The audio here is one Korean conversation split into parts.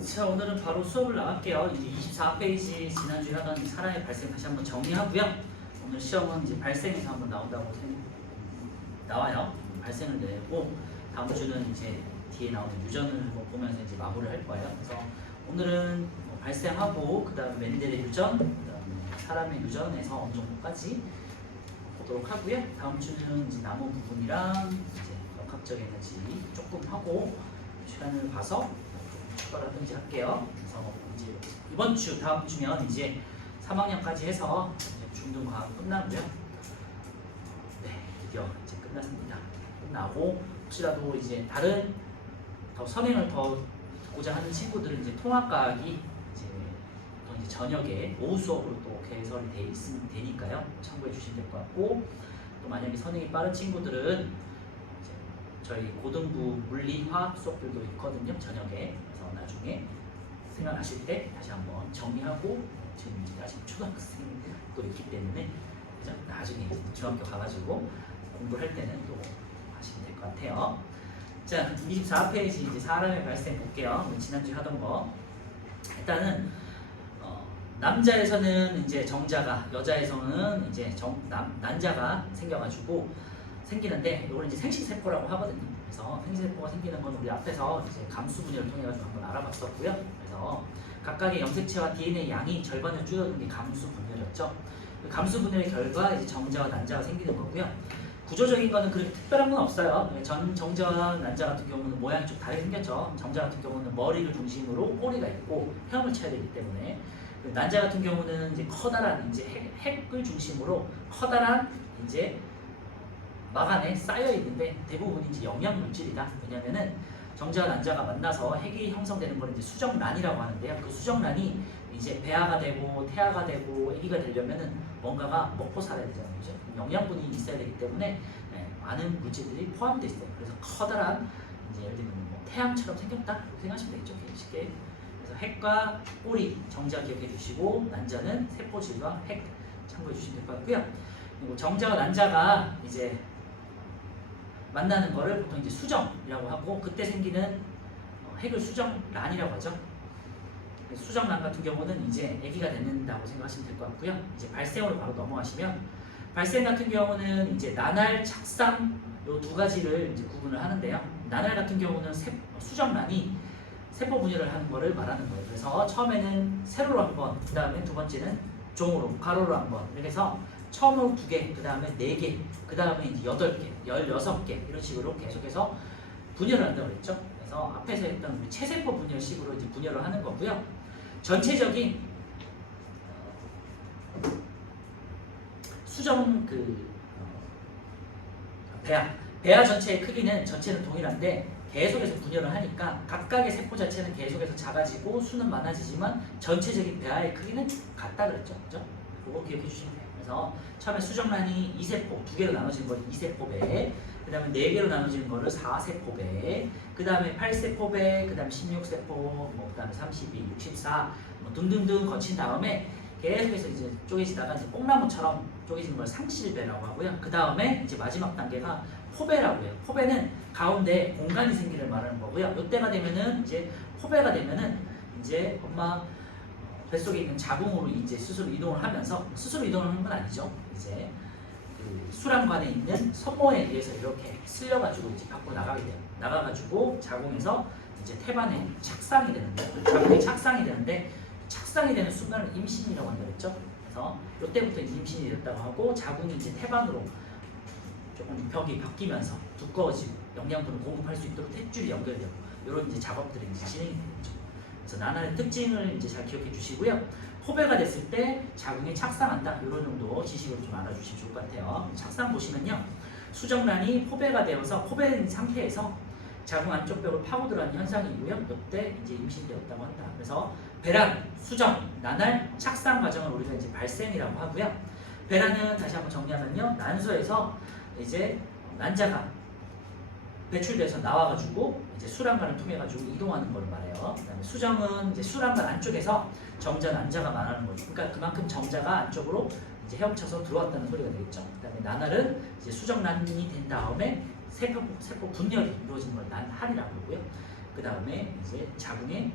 자, 오늘은 바로 수업을 나갈게요. 이제 24페이지 지난주에 하던 사람의 발생 다시 한번 정리하고요. 오늘 시험은 이제 발생에서 한번 나온다고 나와요. 발생을 내고 다음 주는 이제 뒤에 나오는 유전을 보면서 이제 마무리를 할 거예요. 그래서 오늘은 발생하고 그다음 맨델의 유전, 그다음에 사람의 유전에서 어느 정도까지 보도록 하고요. 다음 주는 이제 남은 부분이랑 이제 역학적 에너지 조금 하고 시간을 봐서 추가라든지 할게요. 그래서 이제 이번 주 다음 주면 이제 3학년까지 해서 중등과학 끝나고요. 네, 드디어 이제 끝났습니다. 끝나고 혹시라도 이제 다른 더 선행을 더 듣고자 하는 친구들은 이제 통합과학이 이제 저녁에 오후 수업으로 또 개설이 돼 있으면 되니까요. 참고해 주시면 될 것 같고, 또 만약에 선행이 빠른 친구들은 이제 저희 고등부 물리 화학 수업들도 있거든요. 저녁에. 그래서 나중에 생각하실 때 다시 한번 정리하고, 지금 이제 아직 초등학생도 있기 때문에 그죠? 나중에 이제 중학교 가가지고 공부할 때는 또 하시면 될 것 같아요. 자, 24페이지 이제 사람의 발생 볼게요. 지난주에 하던 거. 일단은 남자에서는 이제 정자가, 여자에서는 이제 난자가 생겨가지고 생기는데, 이걸 이제 생식세포라고 하거든요. 그래서 생식세포가 생기는 건 우리 앞에서 이제 감수분열을 통해 가지고 한번 알아봤었고요. 그래서 각각의 염색체와 DNA 양이 절반을 줄어든 게 감수분열이었죠. 그 감수분열의 결과 이제 정자와 난자가 생기는 거고요. 구조적인 거는 그렇게 특별한 건 없어요. 정자와 난자 같은 경우는 모양이 좀 다르게 생겼죠. 정자 같은 경우는 머리를 중심으로 꼬리가 있고 헤엄을 쳐야 되기 때문에, 난자 같은 경우는 이제 커다란 이제 핵을 중심으로 커다란 이제 막 안에 쌓여 있는데 대부분 이제 영양 물질이다. 왜냐면은 정자와 난자가 만나서 핵이 형성되는 걸 이제 수정란이라고 하는데요. 그 수정란이 이제 배아가 되고 태아가 되고 아기가 되려면은 뭔가가 먹고 살아야 되잖아요. 그죠? 영양분이 있어야 되기 때문에 많은 물질들이 포함되어 있어요. 그래서 커다란 이제 예를 들면 뭐 태양처럼 생겼다 이렇게 생각하시면 되겠죠. 쉽게. 그래서 핵과 꼬리 정자 기억해 주시고, 난자는 세포질과 핵 참고해 주시면 될 것 같고요. 그리고 정자와 난자가 이제 만나는 거를 보통 이제 수정이라고 하고, 그때 생기는 핵을 수정란이라고 하죠. 수정란 같은 경우는 이제 아기가 된다고 생각하시면 될 것 같고요. 이제 발생으로 바로 넘어가시면, 발생 같은 경우는 이제 나날, 착상 요 두 가지를 이제 구분을 하는데요. 나날 같은 경우는 수정란이 세포 분열을 하는 거를 말하는 거예요. 그래서 처음에는 세로로 한 번, 그 다음에 두 번째는 종으로, 가로로 한 번. 이렇게 해서 처음으로 2개, 그 다음에 4개, 그 다음에 이제 8개, 16개 이런 식으로 계속해서 분열을 한다고 그랬죠. 그래서 앞에서 했던 우리 체세포 분열식으로 이제 분열을 하는 거고요. 전체적인 수정 배아 전체의 크기는 전체는 동일한데 계속해서 분열을 하니까 각각의 세포 자체는 계속해서 작아지고 수는 많아지지만 전체적인 배아의 크기는 같다 그랬죠. 그죠? 그거 기억해 주시면 돼요. 그래서 처음에 수정란이 2세포, 2개로 나눠지는 걸 2세포배, 그 다음에 4개로 나눠지는 거를 4세포배, 그 다음에 8세포배, 그 다음에 16세포, 그 다음에 32, 64, 등등등 거친 다음에 계속해서 이제 쪼개지다가 이제 뽕나무처럼 쪼개지는 걸 상실배라고 하고요. 그 다음에 이제 마지막 단계가 포배라고 해요. 포배는 가운데 공간이 생기를 말하는 거고요. 이때가 되면은 이제 포배가 되면은 이제 엄마 뱃속에 있는 자궁으로 이제 스스로 이동을 하면서, 스스로 이동을 하는 건 아니죠. 이제 그 수란관에 있는 섬모에 의해서 이렇게 쓸려가지고 이제 밖으로 나가게 돼요. 나가가지고 자궁에서 이제 태반에 착상이 되는데, 자궁에 착상이 되는데, 착상이 되는 순간을 임신이라고 한다고 했죠. 그래서 이때부터 임신이 됐다고 하고, 자궁이 이제 태반으로 조금 벽이 바뀌면서 두꺼워지고 영양분을 공급할 수 있도록 탯줄이 연결되고, 이런 이제 작업들이 이제 진행이 되죠. 그래서 나날의 특징을 이제 잘 기억해 주시고요. 포배가 됐을 때 자궁에 착상한다, 이런 정도 지식으로 좀 알아주시면 좋을 것 같아요. 착상 보시면요, 수정란이 포배가 되어서 포배된 상태에서 자궁 안쪽 벽을 파고들어가는 현상이고요. 이때 이제 임신되었다고 한다. 그래서 배란, 수정, 나날, 착상 과정을 우리가 이제 발생이라고 하고요. 배란은 다시 한번 정리하면요, 난소에서 이제 난자가 배출돼서 나와가지고 이제 수란관을 통해 가지고 이동하는 걸 말해요. 그다음에 수정은 이제 수란관 안쪽에서 정자, 난자가 말하는 거죠. 그러니까 그만큼 정자가 안쪽으로 이제 헤엄쳐서 들어왔다는 소리가 되겠죠. 그다음에 나날은 이제 수정란이 된 다음에 세포 분열이 이루어진 걸 난할이라고 하고요. 그 다음에 이제 자궁에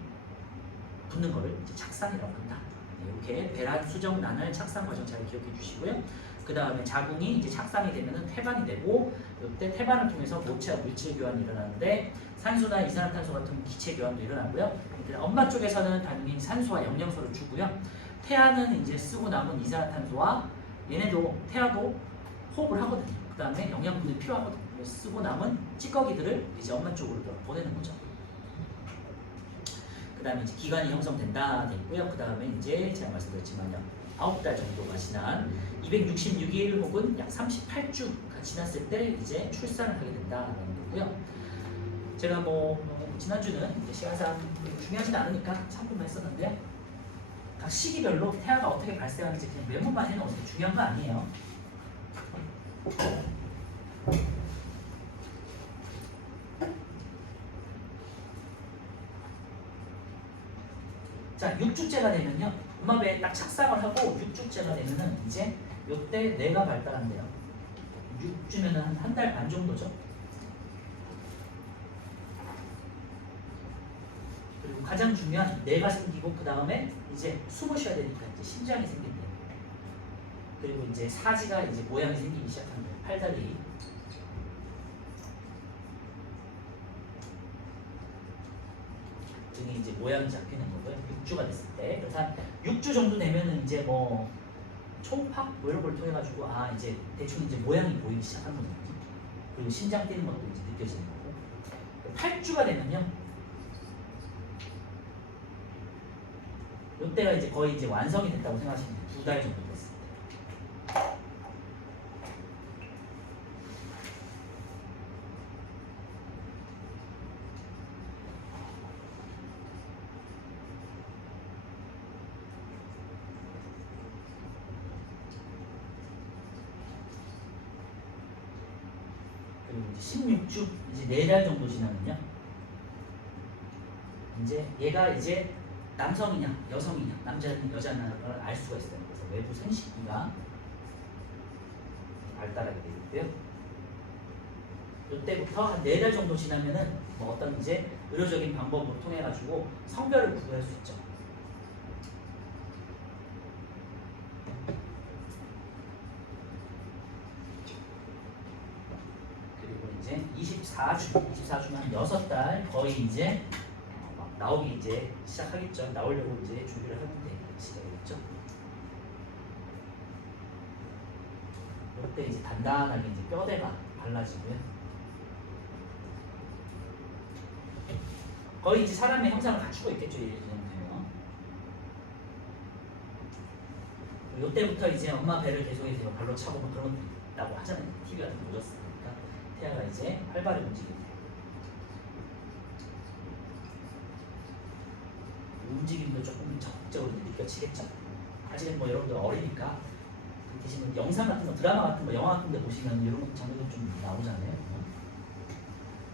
붙는 거를 이제 착상이라고 한다. 이렇게 배란, 수정, 난할, 착상 과정 잘 기억해 주시고요. 그 다음에 자궁이 이제 착상이 되면은 태반이 되고, 이때 태반을 통해서 모체와 물질 교환이 일어나는데 산소나 이산화탄소 같은 기체 교환도 일어나고요. 엄마 쪽에서는 당연히 산소와 영양소를 주고요. 태아는 이제 쓰고 남은 이산화탄소와 얘네도 태아도 호흡을 하거든요. 그 다음에 영양분이 필요하거든요. 쓰고 남은 찌꺼기들을 이제 엄마 쪽으로 보내는 거죠. 그 다음에 이제 기관이 형성된다 돼 있고요. 그 다음에 이제 제가 말씀드렸지만요, 9달 정도가 지난 266일 혹은 약 38주가 지났을 때 이제 출산을 하게 된다라는 거고요. 제가 지난주는 이제 시간상 중요하지 않으니까 참고만 했었는데요. 각 시기별로 태아가 어떻게 발생하는지 그냥 메모만 해놓으세요. 중요한 거 아니에요. 자, 6주째가 되면요, 음압에 딱 착상을 하고 6주째가 되면은 이제 요때 뇌가 발달한대요. 6주면은 한 달 반 정도죠. 그리고 가장 중요한 뇌가 생기고, 그 다음에 이제 숨을 쉬어야 되니까 이제 심장이 생긴대요. 그리고 이제 사지가 이제 모양이 생기기 시작한 거예요. 팔다리. 등이 이제 모양이 잡히는 거고요. 6주가 됐을 때. 그래서 한 6주 정도 되면은 이제 초음파 이런 걸 통해 가지고 이제 대충 이제 모양이 보이기 시작하는 거죠. 그리고 심장 뛰는 것도 이제 느껴지는 거고. 8주가 되면요, 이때가 이제 거의 이제 완성이 됐다고 생각하시면 돼요. 2달 정도 됐을 때. 그리고 이제 16주, 이제 4달 정도 지나면요, 이제 얘가 이제 남성이냐 여성이냐 남자냐 여자냐를 알 수가 있어요. 그래서 외부 생식기가 발달하게 되고요. 이때부터 한 4달 정도 지나면은 어떤 이제 의료적인 방법으로 통해 가지고 성별을 구별할 수 있죠. 그리고 이제 24주면 한 6달 거의 이제 나오기 이제 시작하겠죠. 나오려고 이제 준비를 하는데 시작이겠죠. 이때 이제 단단하게 이제 뼈대가 발라지고요. 거의 이제 사람의 형상을 갖추고 있겠죠. 이 정도 되면. 이때부터 이제 엄마 배를 계속해서 발로 차고 그런 것도 있다고 하잖아요. TV 같은 거 보셨으니까 태아가 이제 활발히 움직이고. 움직임도 조금 적극적으로 느껴지겠죠. 아직은 여러분들 어리니까 대신 영상 같은 거, 드라마 같은 거, 영화 같은 데 보시면 이런 장면도 좀 나오잖아요.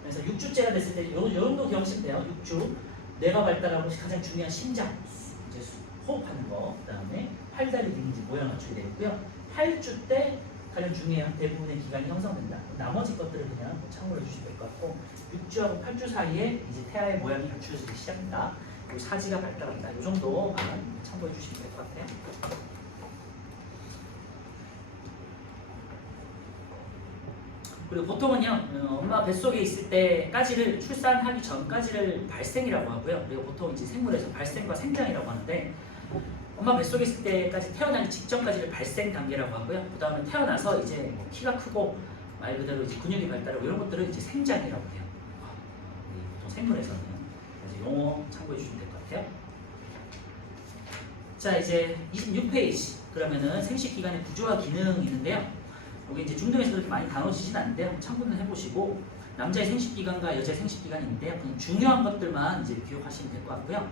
그래서 6주째가 됐을 때 이 정도 기억하시면 돼요. 6주 뇌가 발달하고 가장 중요한 심장, 이제 호흡하는 거, 그 다음에 팔다리 등이 이제 모양 갖추게 되고요. 8주 때 가장 중요한 대부분의 기관이 형성된다. 나머지 것들을 그냥 참고해 주시면 될 것 같고, 6주하고 8주 사이에 이제 태아의 모양이 갖추어지기 시작합니다. 그리고 사지가 발달한다. 이 정도만 참고해 주시면 될 것 같아요. 그리고 보통은요, 엄마 뱃속에 있을 때까지를, 출산하기 전까지를 발생이라고 하고요. 그리고 보통 이제 생물에서 발생과 생장이라고 하는데, 엄마 뱃속에 있을 때까지 태어나기 직전까지를 발생 단계라고 하고요. 그 다음에 태어나서 이제 키가 크고 말 그대로 이제 근육이 발달하고 이런 것들은 이제 생장이라고 해요. 보통 생물에서는. 그래서 용어 참고해 주시면 될 것 같아요. 자, 이제 26페이지. 그러면은 생식기관의 구조와 기능이 있는데요. 여기 이제 중등에서 그렇게 많이 다뤄지진 않는데요. 참고는 해보시고, 남자의 생식기관과 여자의 생식기관이 있는데요. 그냥 중요한 것들만 이제 기억하시면 될 것 같고요.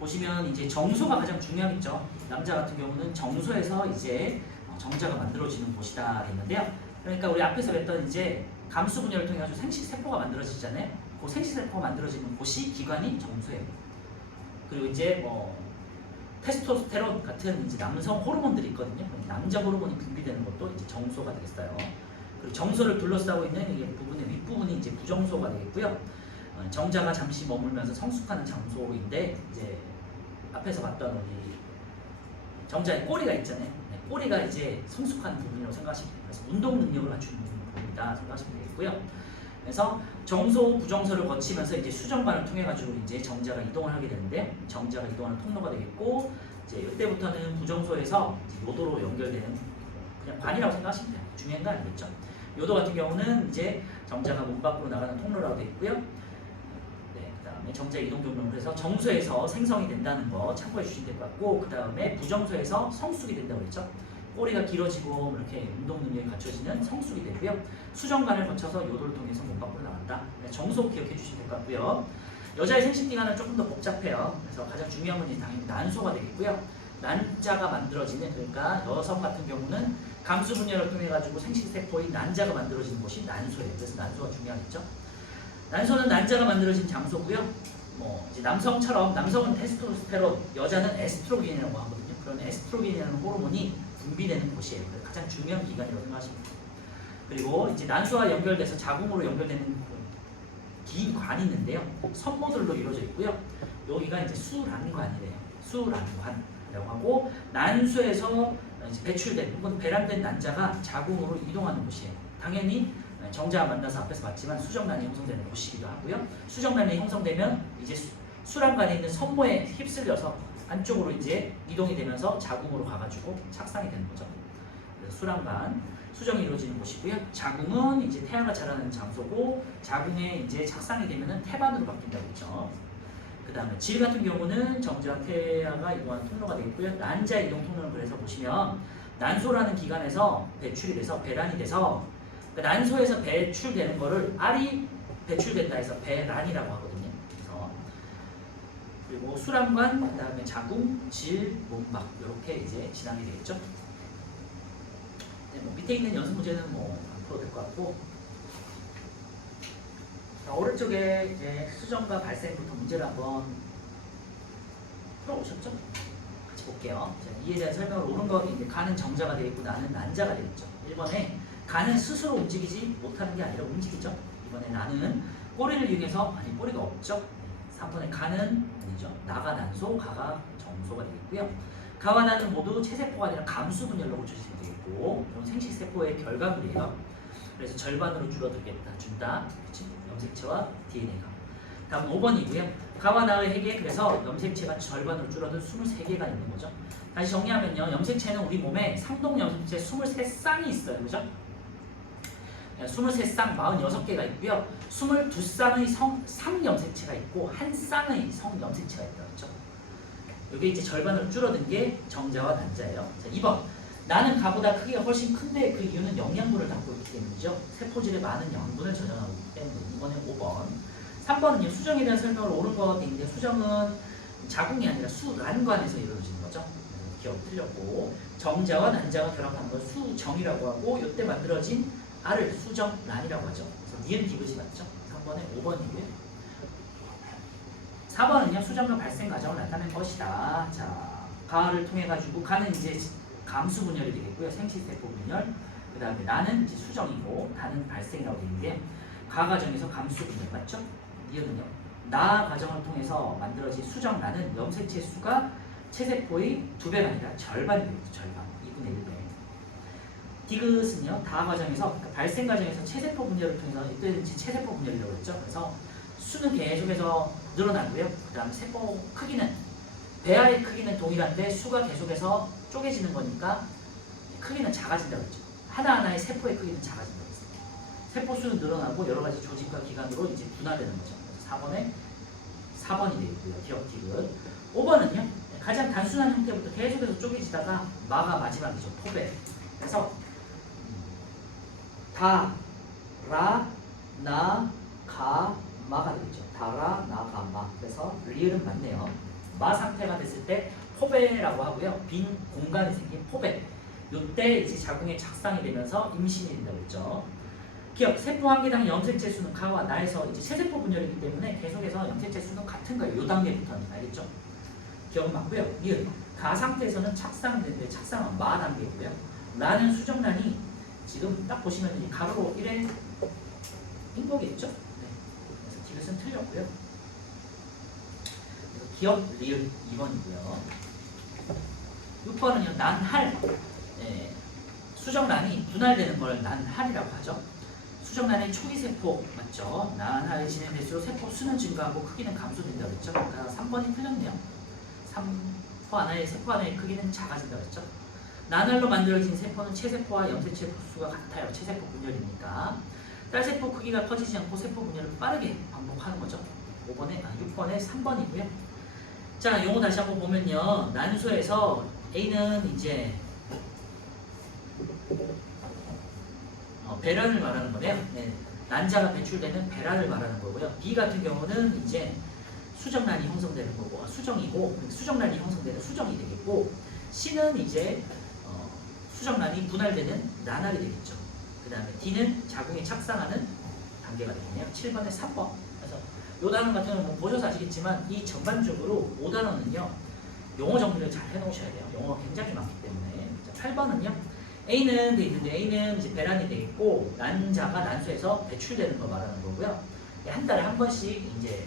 보시면 이제 정소가 가장 중요하겠죠. 남자 같은 경우는 정소에서 이제 정자가 만들어지는 곳이다 했는데요. 그러니까 우리 앞에서 뵀던 이제 감수 분열을 통해 가지고 생식세포가 만들어지잖아요. 그 생식세포가 만들어지는 곳이 기관이 정소예요. 그리고 이제 테스토스테론 같은 이제 남성 호르몬들이 있거든요. 남자 호르몬이 분비되는 것도 이제 정소가 되겠어요. 그리고 정소를 둘러싸고 있는 이 부분의 윗부분이 이제 부정소가 되겠고요. 정자가 잠시 머물면서 성숙하는 장소인데, 이제 앞에서 봤던 우리 정자의 꼬리가 있잖아요. 네, 꼬리가 이제 성숙한 부분이라고 생각하시면 돼요. 그래서 운동 능력을 갖추는 부분이다 생각하시면 되겠고요. 그래서 정소, 부정소를 거치면서 이제 수정관을 통해 가지고 이제 정자가 이동을 하게 되는데 정자가 이동하는 통로가 되겠고 이제 이때부터는 부정소에서 이제 요도로 연결되는 그냥 관이라고 생각하시면 돼요. 중요한 거 아니겠죠. 요도 같은 경우는 이제 정자가 문 밖으로 나가는 통로라고 되어 있고요. 네, 그다음에 정자 이동 경로를 해서 정소에서 생성이 된다는 거 참고해 주시면 될 것 같고 그다음에 부정소에서 성숙이 된다고 했죠. 꼬리가 길어지고 이렇게 운동 능력이 갖춰지는 성숙이 되고요. 수정관을 거쳐서 요도를 통해서 몸 밖으로 나간다. 정소 기억해 주시면 될 것 같고요. 여자의 생식기관은 조금 더 복잡해요. 그래서 가장 중요한 건 당연히 난소가 되겠고요. 난자가 만들어지는 그러니까 여성 같은 경우는 감수 분열을 통해 가지고 생식세포의 난자가 만들어지는 곳이 난소예요. 그래서 난소가 중요하겠죠. 난소는 난자가 만들어진 장소고요. 뭐 이제 남성처럼 남성은 테스토스테론, 여자는 에스트로겐이라고 하거든요. 그런 에스트로겐이라는 호르몬이 분비되는 곳이에요. 가장 중요한 기관이라고 생각하시면 돼요. 그리고 이제 난소와 연결돼서 자궁으로 연결되는 긴 관이 있는데요. 선모들로 이루어져 있고요. 여기가 이제 수란관이래요. 수란관이라고 하고 난소에서 이제 배출된 혹은 배란된 난자가 자궁으로 이동하는 곳이에요. 당연히 정자와 만나서 앞에서 봤지만 수정란이 형성되는 곳이기도 하고요. 수정란이 형성되면 이제 수란관에 있는 선모에 휩쓸려서 안쪽으로 이제 이동이 되면서 자궁으로 가가지고 착상이 되는 거죠. 그래서 수란관 수정이 이루어지는 곳이고요. 자궁은 이제 태아가 자라는 장소고 자궁에 이제 착상이 되면은 태반으로 바뀐다고 했죠. 그 다음에 질 같은 경우는 정자와 태아가 이동하는 통로가 되겠고요. 난자 이동 통로는 그래서 보시면 난소라는 기관에서 배출이 돼서 배란이 돼서 그러니까 난소에서 배출되는 거를 알이 배출된다 해서 배란이라고 하거든요. 그래서 그리고 수란관, 그 다음에 자궁, 질, 몸박 이렇게 이제 진행이 되겠죠. 네, 뭐 밑에 있는 연습 문제는 뭐 안 풀어도 될 것 같고 자, 오른쪽에 이제 수정과 발생부터 문제를 한번 풀어오셨죠? 같이 볼게요. 자, 이에 대한 설명을 옳은 거 이제 가는 정자가 되겠고 나는 난자가 되겠죠. 1번에 가는 스스로 움직이지 못하는 게 아니라 움직이죠. 2번에 나는 꼬리를 이용해서 아니 꼬리가 없죠. 3번에 가는 아니죠. 나가 난소, 가가 정소가 되겠고요. 가와 나는 모두 체세포가 아니라 감수 분열로 고쳐지면 되겠고 이건 생식세포의 결과물이에요. 그래서 절반으로 줄어들겠다. 준다. 그치? 염색체와 DNA가. 다음 5번이고요. 가와 나의 핵에 그래서 염색체가 절반으로 줄어든 23개가 있는 거죠. 다시 정리하면요. 염색체는 우리 몸에 상동 염색체 23쌍이 있어요. 그죠? 23쌍 46개가 있고요. 22쌍의 상염색체가 있고 한 쌍의 성염색체가 있다. 그렇죠? 이게 이제 절반으로 줄어든 게 정자와 난자예요. 자, 2번. 나는 가보다 크기가 훨씬 큰데 그 이유는 영양분을 담고 있기 때문이죠. 세포질에 많은 양분을 저장하고 있기 때문에. 이번엔 5번. 3번은요. 수정에 대한 설명을 옳은 것 같은데 수정은 자궁이 아니라 수란관에서 이루어지는 거죠. 기억 틀렸고 정자와 난자가 결합한 걸 수정이라고 하고 이때 만들어진 알을 수정란이라고 하죠. 그래서 니은 디귿이 맞죠? 3번에 5번이고요. 4번은요. 수정과 발생 과정을 나타낸 것이다. 자, 가를 통해 가지고 가는 이제 감수 분열이 되겠고요. 생식세포 분열. 그 다음에 나는 이제 수정이고 다는 발생이라고 되어 있는데 가 과정에서 감수 분열 맞죠? 니은은요. 나 과정을 통해서 만들어진 수정란은 염색체 수가 체세포의 2배가 아니라 절반이 되겠죠. 절반. 2분의 1배. 디귿은요. 다 과정에서 그러니까 발생 과정에서 체세포 분열을 통해서 이때는 체세포 분열이라고 했죠. 그래서 수는 계속해서 늘어나고요. 그 다음에 세포 크기는 배알의 크기는 동일한데 수가 계속해서 쪼개지는 거니까 크기는 작아진다고 했죠. 하나하나의 세포의 크기는 작아진다고 했어요. 세포 수는 늘어나고 여러 가지 조직과 기관으로 이제 분화되는 거죠. 4번에 4번이 되겠고요. 기억 디귿. 5번은요. 가장 단순한 형태부터 계속해서 쪼개지다가 마가 마지막이죠. 포배. 그래서 다, 라, 나, 가, 마가 되겠죠. 다라, 나, 가, 마. 그래서 리을은 맞네요. 마 상태가 됐을 때 포배라고 하고요. 빈 공간이 생긴 포배. 이때 이제 자궁에 착상이 되면서 임신이 된다고 했죠. 기억, 세포 한 개당 염색체 수는 가와 나에서 이제 체세포 분열이기 때문에 계속해서 염색체 수는 같은 거예요. 이 단계부터는 알겠죠? 기억 맞고요. 리을, 가 상태에서는 착상되는데 착상은 마 단계고요. 라는 수정란이 지금 딱 보시면 이 가로로 1의 인거겠죠? 네. 그래서 디귿은 틀렸고요. 그래서 기억 리을 2번이고요. 6번은요. 난할. 수정란이 분할되는 걸 난할이라고 하죠. 수정란의 초기 세포 맞죠? 난할이 진행될수록 세포 수는 증가하고 크기는 감소된다고 했죠. 그러니까 3번이 틀렸네요. 세포 하나의 크기는 작아진다고 했죠. 난할로 만들어진 세포는 체세포와 염세체 수가 같아요. 체세포 분열이니까. 딸세포 크기가 커지지 않고 세포 분열을 빠르게 반복하는 거죠. 6번에 3번이고요. 자, 용어 다시 한번 보면요. 난소에서 A는 이제 배란을 말하는 거네요. 네. 난자가 배출되는 배란을 말하는 거고요. B 같은 경우는 이제 수정란이 형성되는 거고, 수정란이 형성되는 수정이 되겠고, C는 이제 수정란이 분할되는 난할이 되겠죠. 그 다음에 D는 자궁에 착상하는 단계가 되겠네요. 7번에 3번. 그래서 이 단어 같은 경우는 뭐 보셔서 아시겠지만 이 전반적으로 5단어는요. 용어 정리를 잘 해놓으셔야 돼요. 용어가 굉장히 많기 때문에. 자, 8번은요. A는 돼 있는데 A는 이제 배란이 돼 있고 난자가 난소에서 배출되는 거 말하는 거고요. 한 달에 한 번씩 이제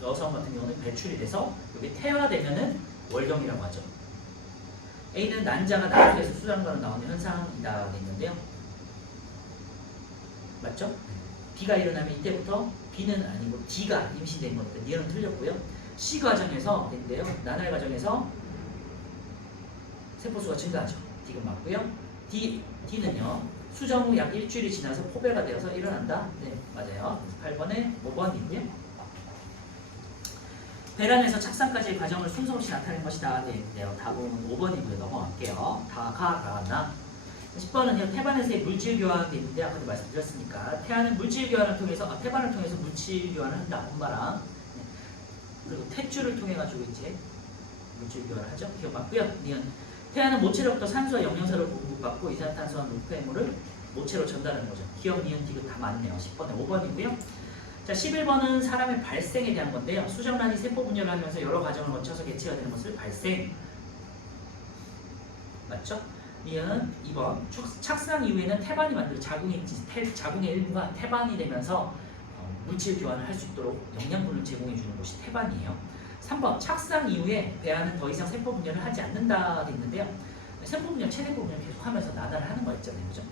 여성 같은 경우는 배출이 돼서 여기 태아되면은 월경이라고 하죠. A는 난자가 난소에서 수정관으로 나오는 현상이다 했는데요. 맞죠? B가 일어나면 이때부터 B는 아니고 D가 임신된 거니까 얘는 틀렸고요. C 과정에서 인데요. 난할 과정에서 세포수가 증가하죠. D가 맞고요. D는요. 수정 후 약 일주일이 지나서 포배가 되어서 일어난다. 네, 맞아요. 8번에 5번이고요. 배란에서 착상까지의 과정을 순서 없이 나타낸 것이다. 네, 답은 5번이고요. 넘어갈게요. 다가나. 10번은요. 태반에서의 물질 교환이 있는데 아까도 말씀드렸으니까 태아는 물질 교환을 통해서 태반을 통해서 물질 교환을 한다. 엄마랑. 네. 그리고 탯줄을 통해 가지고 이제 물질 교환을 하죠. 기억 맞고요. 니은 태아는 모체로부터 산소와 영양소를 공급받고 이산화탄소와 노폐물을 모체로 전달하는 거죠. 기억, 니은, 디귿 다 맞네요. 10번에 5번이고요. 자, 11번은 사람의 발생에 대한 건데요. 수정란이 세포 분열을 하면서 여러 과정을 거쳐서 개체가 되는 것을 발생. 맞죠? 니은 2번. 착상 이후에는 태반이 만들어 자궁의 일부가 태반이 되면서 물질 교환을 할 수 있도록 영양분을 제공해 주는 곳이 태반이에요. 3번. 착상 이후에 배아는 더 이상 세포 분열을 하지 않는다 돼 있는데요. 세포 분열, 체세포 분열 계속 하면서 나날을 하는 거 있잖아요. 그죠?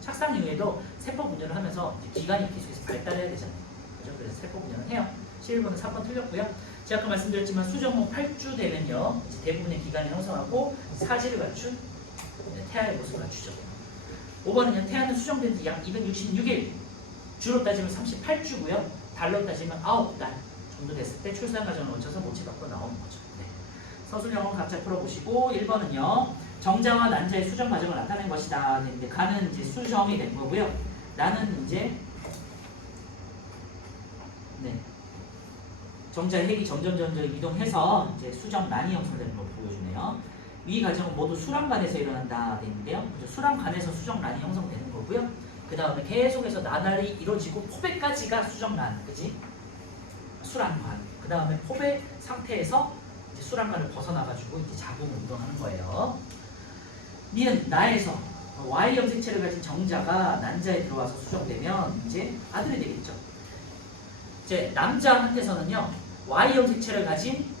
착상 이후에도 세포 분열을 하면서 기관이 계속해서 발달해야 되잖아요. 그죠? 그래서 세포 분열을 해요. 11번은 4번 틀렸고요. 제가 아까 말씀드렸지만 수정 후 8주 되면요. 대부분의 기관이 형성하고 사지를 갖춘 태아의 모습을 갖추죠. 5번은요. 태아는 수정된 지 약 266일. 주로 따지면 38주고요. 달로 따지면 9달 정도 됐을 때 출산 과정을 거쳐서 모체 밖으로 나오는 거죠. 네. 서술형은 각자 풀어보시고 1번은요. 정자와 난자의 수정 과정을 나타낸 것이다. 근데 가는 이제 수정이 된 거고요. 나는 이제 정자의 핵이 점점 이동해서 이제 수정 난이 형성되는 걸 보여주네요. 위 과정은 모두 수란관에서 일어난다 돼 있는데요. 수란관에서 수정 난이 형성되는 거고요. 그 다음에 계속해서 나날이 이루어지고 포배까지가 수정란, 그지? 수란관. 그 다음에 포배 상태에서 이제 수란관을 벗어나가지고 이제 자궁을 운동하는 거예요. 니은 나에서 Y 염색체를 가진 정자가 난자에 들어와서 수정되면 이제 아들이 되겠죠. 이제 남자한테서는요 Y 염색체를 가진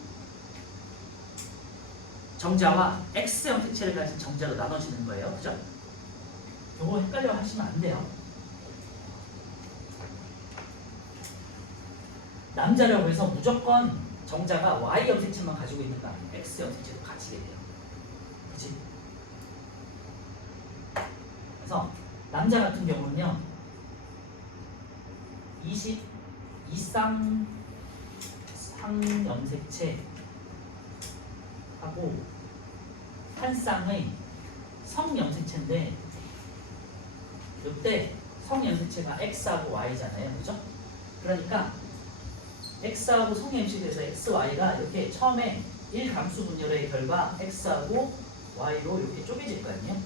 정자와 X 염색체를 가진 정자로 나눠지는 거예요. 그죠? 요거 헷갈려 하시면 안 돼요. 남자라고 해서 무조건 정자가 Y 염색체만 가지고 있는 거 아니에요. X 염색체도 가지게 돼요. 그치? 그래서 남자 같은 경우는요 23 상염색체 하고 한 쌍의 성염색체인데 이때 성염색체가 X하고 Y잖아요. 그죠? 그러니까 X하고 성염색체에서 XY가 이렇게 처음에 1감수 분열의 결과 X하고 Y로 이렇게 쪼개질 거 아니에요?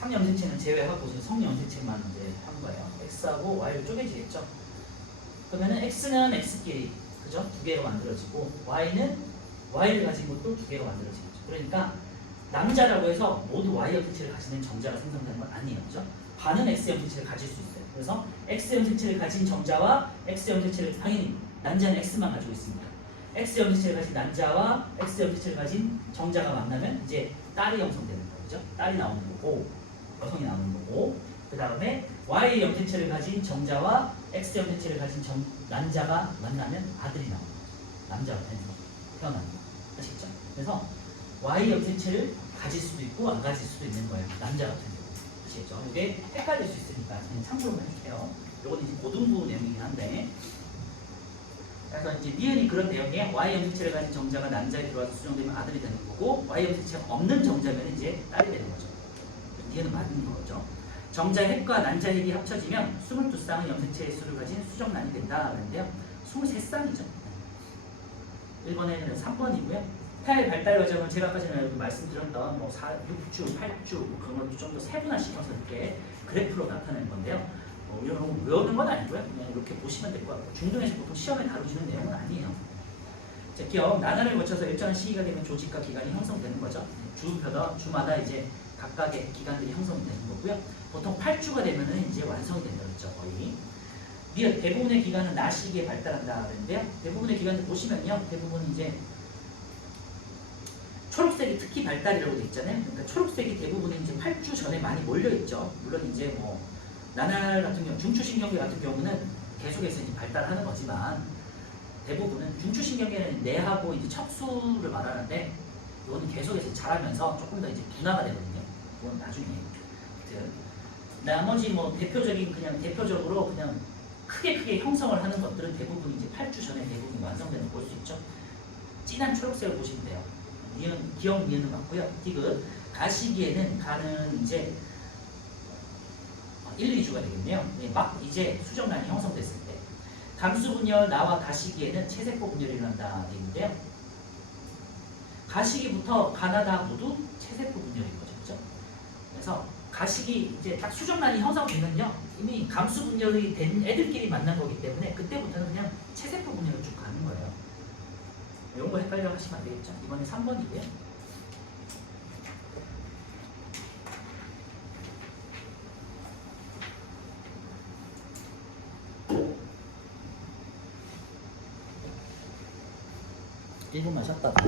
상염색체는 제외하고 성염색체만 이제 한 거예요. X하고 Y로 쪼개지겠죠? 그러면은 X는 X끼리 그죠? 두 개로 만들어지고 Y는 Y를 가진 것도 두 개로 만들어지겠죠. 그러니까 남자라고 해서 모두 Y 염색체를 가지는 정자가 생성되는 건 아니에요. 그죠? 반은 X형 색채를 가질 수 있어요. 그래서 X형 색채를 가진 정자와 X형 색채를 당연히 난자는 X만 가지고 있습니다. X형 색채를 가진 난자와 X형 색채를 가진 정자가 만나면 이제 딸이 형성되는 거죠. 딸이 나오는 거고 여성이 나오는 거고 그 다음에 Y형 색채를 가진 정자와 X형 색채를 가진 난자가 만나면 아들이 나오는 거죠. 남자가 태어나는 거. 아시겠죠? 그래서 Y형 색채를 가질 수도 있고 안 가질 수도 있는 거예요. 남자 같은 경우. 아시겠죠? 이게 헷갈릴 수 있으니까 그냥 참고로만 할게요. 요건 이제 고등부 내용이긴 한데 그래서 이제 니은이 그런 내용이에요. Y형 색채를 가진 정자가 남자에 들어와서 수정되면 아들이 되는 거고 Y형 색채가 없는 정자면 이제 딸이 되는 거죠. 니은은 맞는 거죠. 정자 핵과 난자 핵이 합쳐지면 22쌍의 염색체의 수를 가진 수정란이 된다 그랬는데요. 23쌍이죠. 1번에는 3번이고요. 태아의 발달 과정을 제가 아까 전에 말씀드렸던 뭐 6주, 8주 뭐 그런 것도 좀 더 세분화시켜서 이렇게 그래프로 나타내는 건데요. 이런 거 외우는 건 아니고요. 그냥 이렇게 보시면 될 것 같고 중등에서 보통 시험에 다루지는 내용은 아니에요. 자, 기억 나날을 거쳐서 일정한 시기가 되면 조직과 기관이 형성되는 거죠. 주마다 이제 각각의 기관들이 형성되는 거고요. 보통 8주가 되면은 이제 완성이 된다 그랬죠. 거의. 대부분의 기관은 낮 시기에 발달한다 그랬는데요. 대부분의 기관들 보시면요. 대부분 이제 초록색이 특히 발달이라고 돼 있잖아요. 그러니까 초록색이 대부분은 이제 8주 전에 많이 몰려 있죠. 물론 이제 뭐 나날 같은 경우, 중추신경계 같은 경우는 계속해서 이제 발달하는 거지만 대부분은 중추신경계는 뇌하고 이제 척수를 말하는데 이거는 계속해서 자라면서 조금 더 이제 분화가 되거든요. 그건 나중에. 나머지 뭐 대표적으로 그냥 크게 형성을 하는 것들은 대부분 이제 8주 전에 대부분 완성되는 걸 볼 수 있죠. 진한 초록색을 보시면 돼요. 기억 니은은 맞고요. 디귿 가시기에는 가는 이제 1, 2주가 되겠네요. 막 이제 수정란이 형성됐을 때 감수분열 나와 가시기에는 체세포 분열이 일어난다 되어 있는데요. 가시기부터 가나다 모두 체세포 분열인 거죠. 그렇죠? 그래서 가시기 이제 딱 수정란이 형성되면요. 이미 감수 분열이 된 애들끼리 만난 거기 때문에 그때부터는 그냥 체세포 분열을 쭉 가는 거예요. 이런 거 헷갈려 하시면 안 되겠죠. 이번에 3번이고요. 일분만 쉬었다.